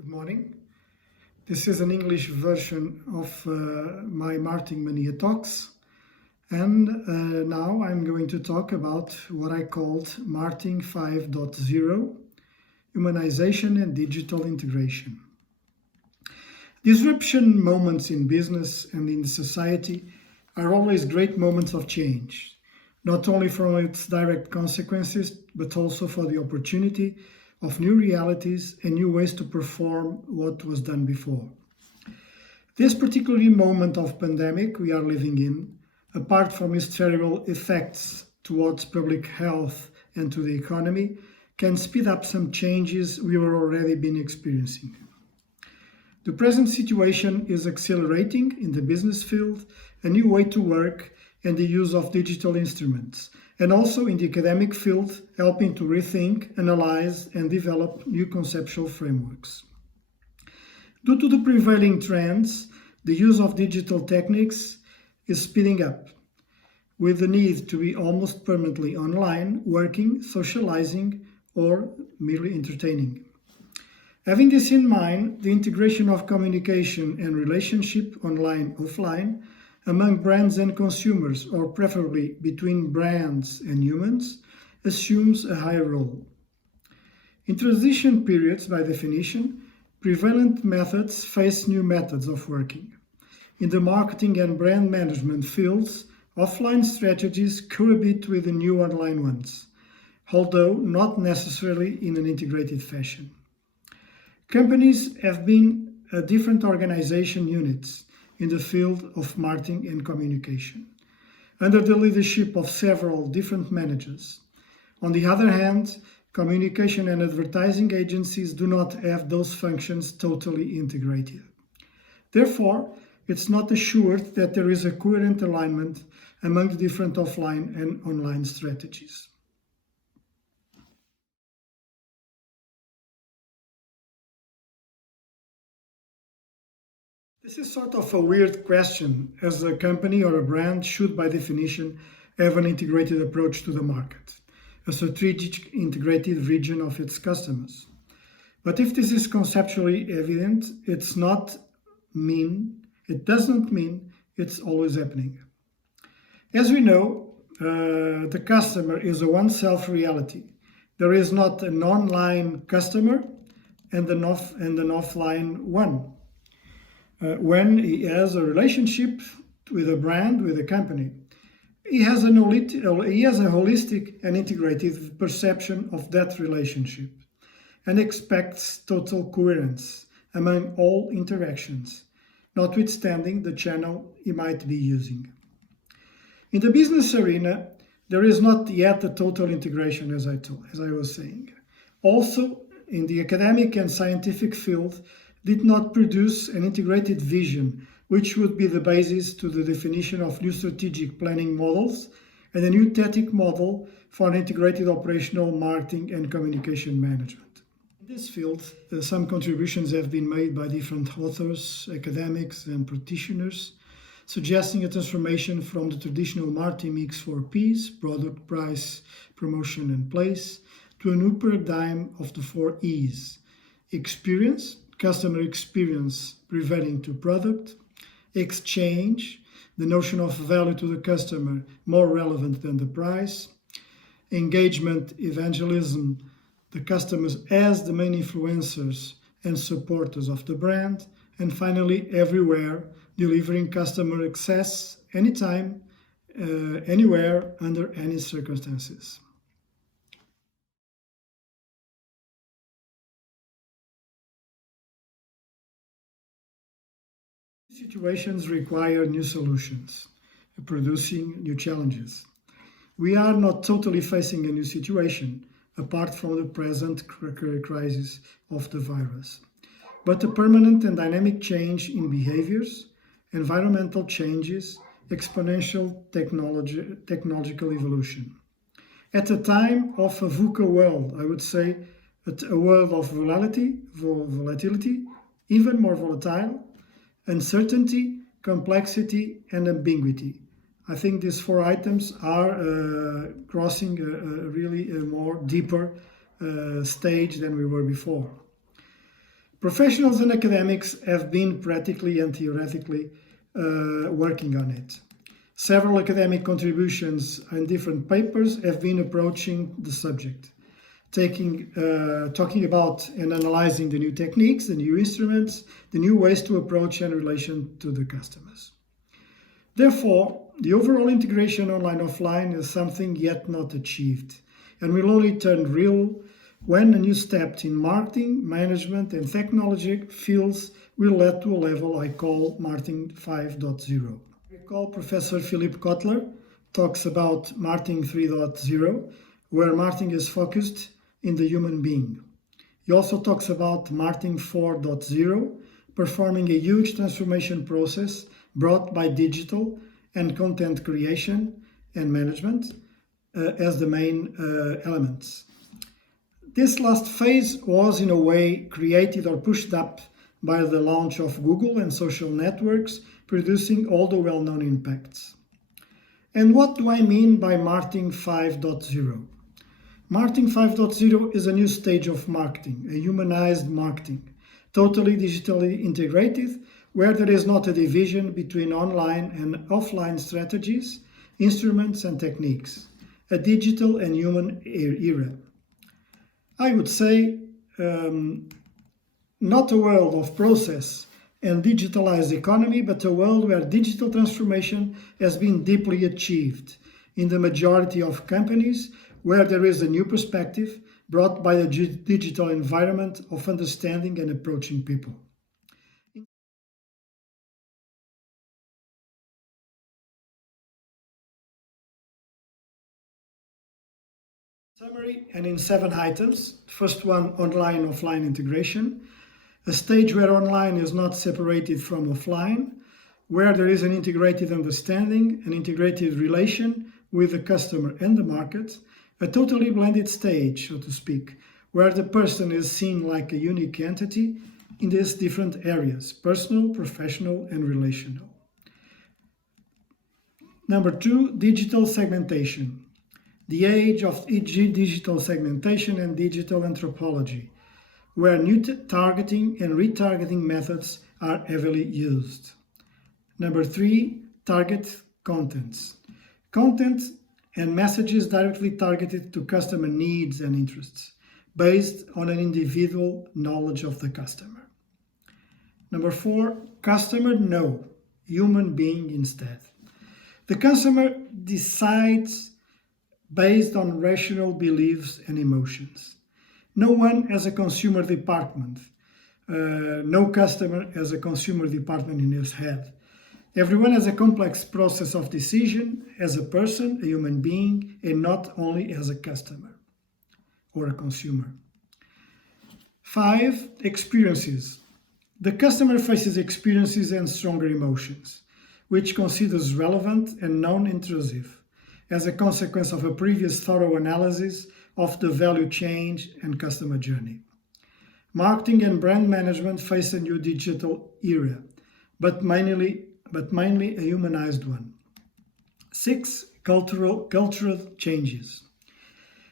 Good morning. This is an English version of my Martin Mania talks, and now I'm going to talk about what I called Martin 5.0, humanization and digital integration. Disruption moments in business and in society are always great moments of change, not only from its direct consequences, but also for the opportunity of new realities and new ways to perform what was done before. This particular moment of pandemic we are living in, apart from its terrible effects towards public health and to the economy, can speed up some changes we were already been experiencing. The present situation is accelerating in the business field a new way to work and the use of digital instruments, and also in the academic field, helping to rethink, analyze, and develop new conceptual frameworks. Due to the prevailing trends, the use of digital techniques is speeding up, with the need to be almost permanently online, working, socializing, or merely entertaining. Having this in mind, the integration of communication and relationship online-offline among brands and consumers, or preferably between brands and humans, assumes a higher role. In transition periods, by definition, prevalent methods face new methods of working. In the marketing and brand management fields, offline strategies cohabit with the new online ones, although not necessarily in an integrated fashion. Companies have been different organization units in the field of marketing and communication, under the leadership of several different managers. On the other hand, communication and advertising agencies do not have those functions totally integrated. Therefore, it's not assured that there is a coherent alignment among the different offline and online strategies. This is sort of a weird question, as a company or a brand should by definition have an integrated approach to the market, a strategic integrated region of its customers. But if this is conceptually evident, it does not mean it's always happening. As we know, the customer is a one-self reality. There is not an online customer and an offline one. When he has a relationship with a brand, with a company, he has a holistic and integrated perception of that relationship and expects total coherence among all interactions, notwithstanding the channel he might be using. In the business arena, there is not yet a total integration, as I was saying. Also, in the academic and scientific field, did not produce an integrated vision, which would be the basis to the definition of new strategic planning models and a new tactic model for integrated operational marketing and communication management. In this field, some contributions have been made by different authors, academics, and practitioners, suggesting a transformation from the traditional marketing mix 4 Ps, product, price, promotion, and place, to a new paradigm of the 4 Es: experience, customer experience prevailing to product; exchange, the notion of value to the customer more relevant than the price; engagement, evangelism, the customers as the main influencers and supporters of the brand; and finally, everywhere, delivering customer access anytime, anywhere, under any circumstances. Situations require new solutions, producing new challenges. We are not totally facing a new situation, apart from the present crisis of the virus, but a permanent and dynamic change in behaviors, environmental changes, exponential technological evolution. At a time of a VUCA world, I would say, at a world of volatility, even more volatile, uncertainty, complexity, and ambiguity. I think these 4 items are crossing a more deeper stage than we were before. Professionals and academics have been practically and theoretically working on it. Several academic contributions and different papers have been approaching the subject, talking about and analyzing the new techniques, the new instruments, the new ways to approach and relation to the customers. Therefore, the overall integration online-offline is something yet not achieved and will only turn real when a new step in marketing, management and technology fields will lead to a level I call Marketing 5.0. I recall Professor Philip Kotler talks about Marketing 3.0, where marketing is focused in the human being. He also talks about Marketing 4.0, performing a huge transformation process brought by digital and content creation and management as the main elements. This last phase was in a way created or pushed up by the launch of Google and social networks, producing all the well-known impacts. And what do I mean by Marketing 5.0? Marketing 5.0 is a new stage of marketing, a humanized marketing, totally digitally integrated, where there is not a division between online and offline strategies, instruments and techniques, a digital and human era. I would say not a world of process and digitalized economy, but a world where digital transformation has been deeply achieved in the majority of companies, where there is a new perspective brought by the digital environment of understanding and approaching people. Summary, and in 7 items. First one, online-offline integration, a stage where online is not separated from offline, where there is an integrated understanding, an integrated relation with the customer and the market, a totally blended stage, so to speak, where the person is seen like a unique entity in these different areas, personal, professional, and relational. Number 2, digital segmentation. The age of digital segmentation and digital anthropology, where new targeting and retargeting methods are heavily used. Number 3, target contents. Content and messages directly targeted to customer needs and interests, based on an individual knowledge of the customer. Number 4, customer know, human being instead. The customer decides based on rational beliefs and emotions. No one has a consumer department. No customer has a consumer department in his head. Everyone has a complex process of decision as a person, a human being, and not only as a customer or a consumer. 5, experiences. The customer faces experiences and stronger emotions, which considers relevant and non-intrusive, as a consequence of a previous thorough analysis of the value chain and customer journey. Marketing and brand management face a new digital era, but mainly a humanized one. 6, cultural changes.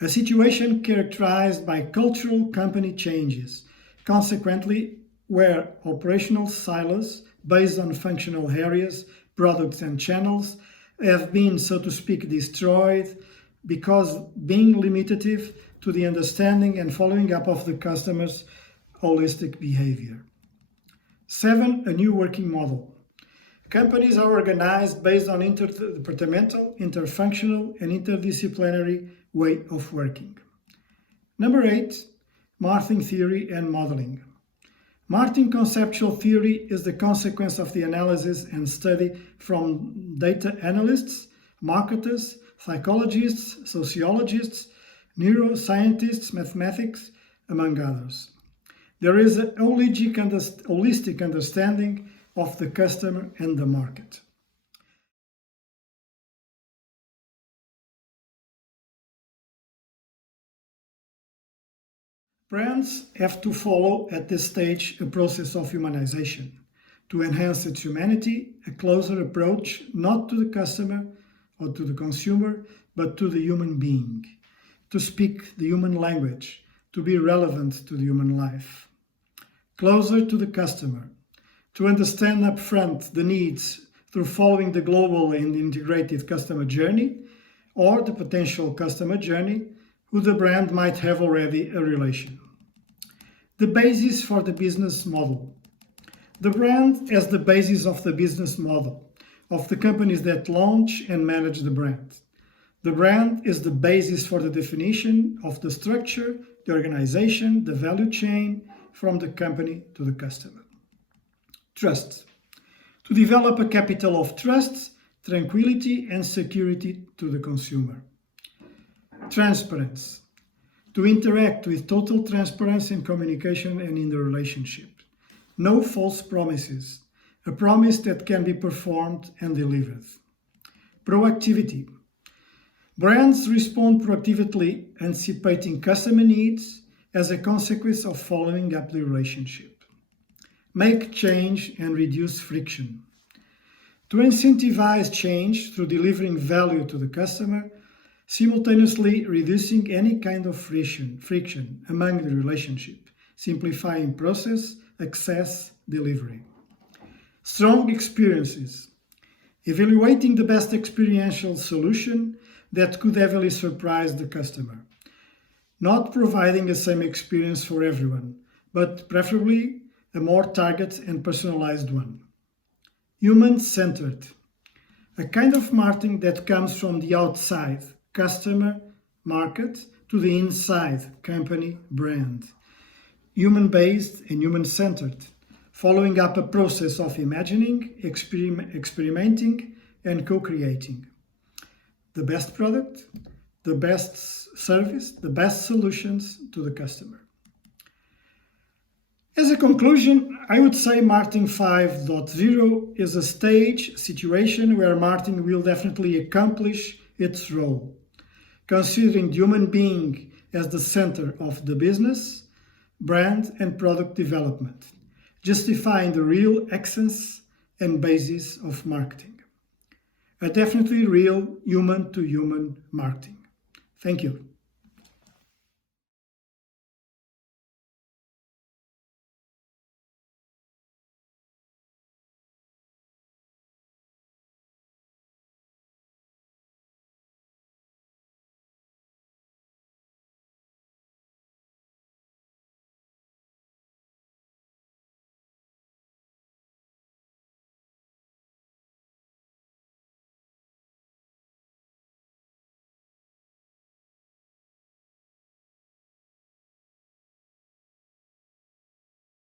A situation characterized by cultural company changes, consequently where operational silos based on functional areas, products and channels have been, so to speak, destroyed because being limitative to the understanding and following up of the customer's holistic behavior. 7, a new working model. Companies are organized based on interdepartmental, interfunctional, and interdisciplinary way of working. Number 8, marketing theory and modeling. Marketing conceptual theory is the consequence of the analysis and study from data analysts, marketers, psychologists, sociologists, neuroscientists, mathematics, among others. There is a holistic understanding of the customer and the market. Brands have to follow at this stage a process of humanization to enhance its humanity, a closer approach not to the customer or to the consumer, but to the human being, to speak the human language, to be relevant to the human life. closer to the customer, to understand upfront the needs through following the global and integrated customer journey or the potential customer journey who the brand might have already a relation. The basis for the business model. The brand as the basis of the business model of the companies that launch and manage the brand. The brand is the basis for the definition of the structure, the organization, the value chain from the company to the customer. Trust. To develop a capital of trust, tranquility and security to the consumer. Transparency. To interact with total transparency in communication and in the relationship. No false promises. A promise that can be performed and delivered. Proactivity. Brands respond proactively, anticipating customer needs as a consequence of following up the relationship. Make change and reduce friction. To incentivize change through delivering value to the customer, simultaneously reducing any kind of friction among the relationship, simplifying process, access, delivery. Strong experiences. Evaluating the best experiential solution that could heavily surprise the customer. Not providing the same experience for everyone, but preferably a more targeted and personalized one. Human-centered. A kind of marketing that comes from the outside, customer, market, to the inside, company, brand. Human-based and human-centered, following up a process of imagining, experimenting, and co-creating. The best product, the best service, the best solutions to the customer. As a conclusion, I would say marketing 5.0 is a stage situation where marketing will definitely accomplish its role, considering the human being as the center of the business, brand and product development, justifying the real essence and basis of marketing. A definitely real human-to-human marketing. Thank you.